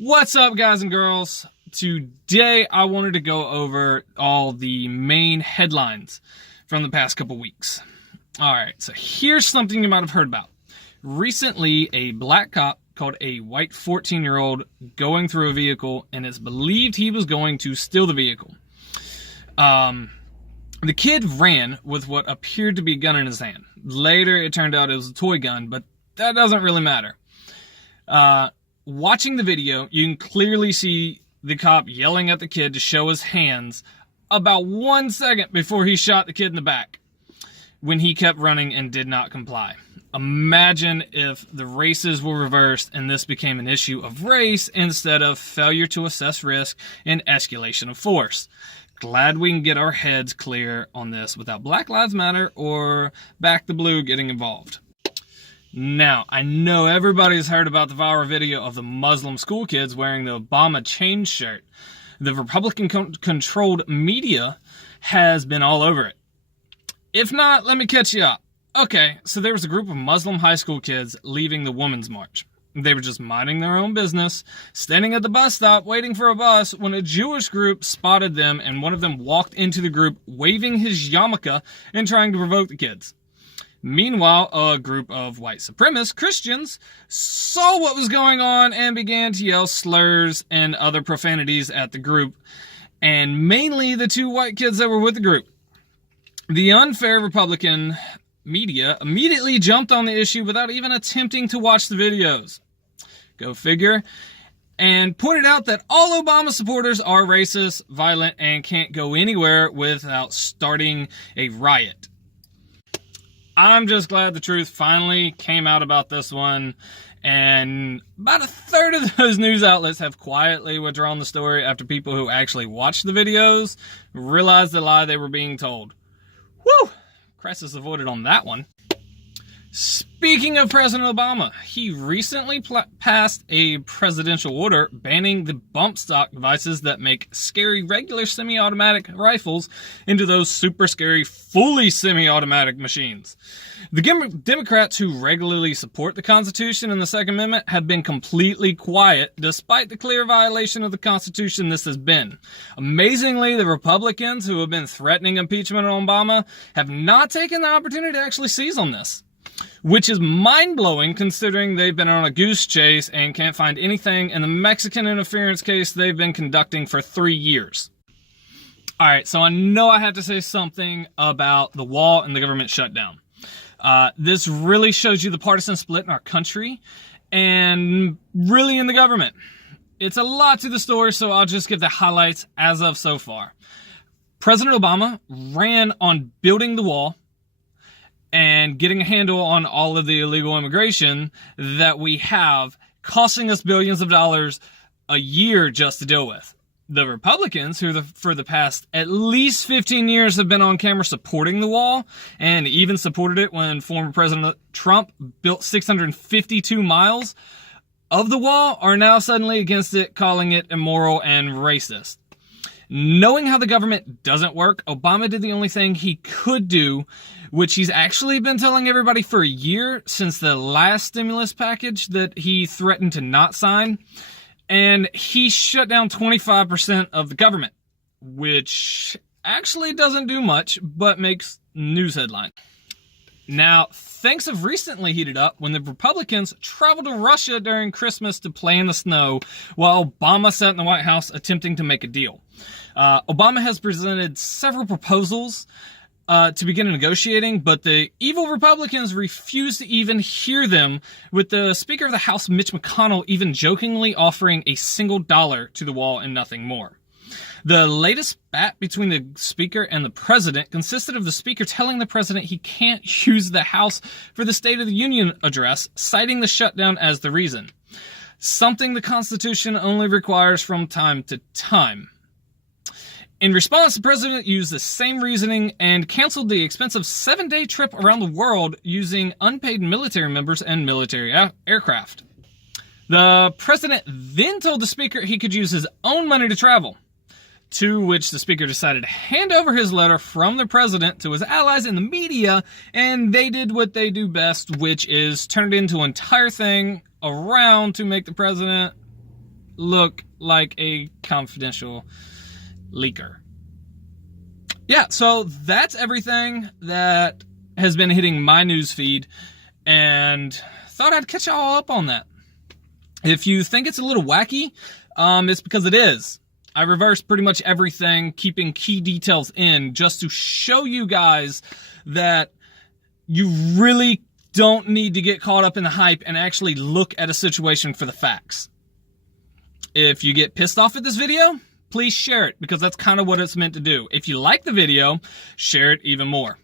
What's up, guys and girls? Today I wanted to go over all the main headlines from the past couple weeks. Alright, so here's something you might have heard about. Recently, a black cop caught a white 14-year-old going through a vehicle, and it's believed he was going to steal the vehicle. The kid ran with what appeared to be a gun in his hand. Later, it turned out it was a toy gun, but that doesn't really matter. Watching the video, you can clearly see the cop yelling at the kid to show his hands about 1 second before he shot the kid in the back, when he kept running and did not comply. Imagine if the races were reversed and this became an issue of race instead of failure to assess risk and escalation of force. Glad we can get our heads clear on this without Black Lives Matter or Back the Blue getting involved. Now, I know everybody's heard about the viral video of the Muslim school kids wearing the Obama change shirt. The Republican-controlled media has been all over it. If not, let me catch you up. Okay, so there was a group of Muslim high school kids leaving the Women's March. They were just minding their own business, standing at the bus stop waiting for a bus, when a Jewish group spotted them and one of them walked into the group waving his yarmulke and trying to provoke the kids. Meanwhile, a group of white supremacist Christians saw what was going on and began to yell slurs and other profanities at the group, and mainly the two white kids that were with the group. The unfair Republican media immediately jumped on the issue without even attempting to watch the videos. Go figure. And pointed out that all Obama supporters are racist, violent, and can't go anywhere without starting a riot. I'm just glad the truth finally came out about this one, and about a third of those news outlets have quietly withdrawn the story after people who actually watched the videos realized the lie they were being told. Whew! Crisis avoided on that one. Speaking of President Obama, he recently passed a presidential order banning the bump stock devices that make scary regular semi-automatic rifles into those super scary fully semi-automatic machines. The Democrats who regularly support the Constitution and the Second Amendment have been completely quiet despite the clear violation of the Constitution this has been. Amazingly, the Republicans who have been threatening impeachment on Obama have not taken the opportunity to actually seize on this, which is mind-blowing considering they've been on a goose chase and can't find anything in the Mexican interference case they've been conducting for 3 years. Alright, so I know I have to say something about the wall and the government shutdown. This really shows you the partisan split in our country and really in the government. It's a lot to the story, so I'll just give the highlights as of so far. President Obama ran on building the wall and getting a handle on all of the illegal immigration that we have, costing us billions of dollars a year just to deal with. The Republicans, who for the past at least 15 years have been on camera supporting the wall, and even supported it when former President Trump built 652 miles of the wall, are now suddenly against it, calling it immoral and racist. Knowing how the government doesn't work, Obama did the only thing he could do, which he's actually been telling everybody for a year since the last stimulus package that he threatened to not sign, and he shut down 25% of the government, which actually doesn't do much, but makes news headlines. Now, things have recently heated up when the Republicans traveled to Russia during Christmas to play in the snow while Obama sat in the White House attempting to make a deal. Obama has presented several proposals to begin negotiating, but the evil Republicans refuse to even hear them, with the Speaker of the House, Mitch McConnell, even jokingly offering a single dollar to the wall and nothing more. The latest spat between the Speaker and the President consisted of the Speaker telling the President he can't use the House for the State of the Union address, citing the shutdown as the reason. Something the Constitution only requires from time to time. In response, the President used the same reasoning and canceled the expensive 7-day trip around the world using unpaid military members and military aircraft. The President then told the Speaker he could use his own money to travel, to which the Speaker decided to hand over his letter from the President to his allies in the media, and they did what they do best, which is turn it into an entire thing around to make the President look like a confidential leaker. Yeah, so that's everything that has been hitting my news feed, and thought I'd catch y'all up on that. If you think it's a little wacky, it's because it is. I reversed pretty much everything, keeping key details in, just to show you guys that you really don't need to get caught up in the hype and actually look at a situation for the facts. If you get pissed off at this video, please share it, because that's kind of what it's meant to do. If you like the video, share it even more.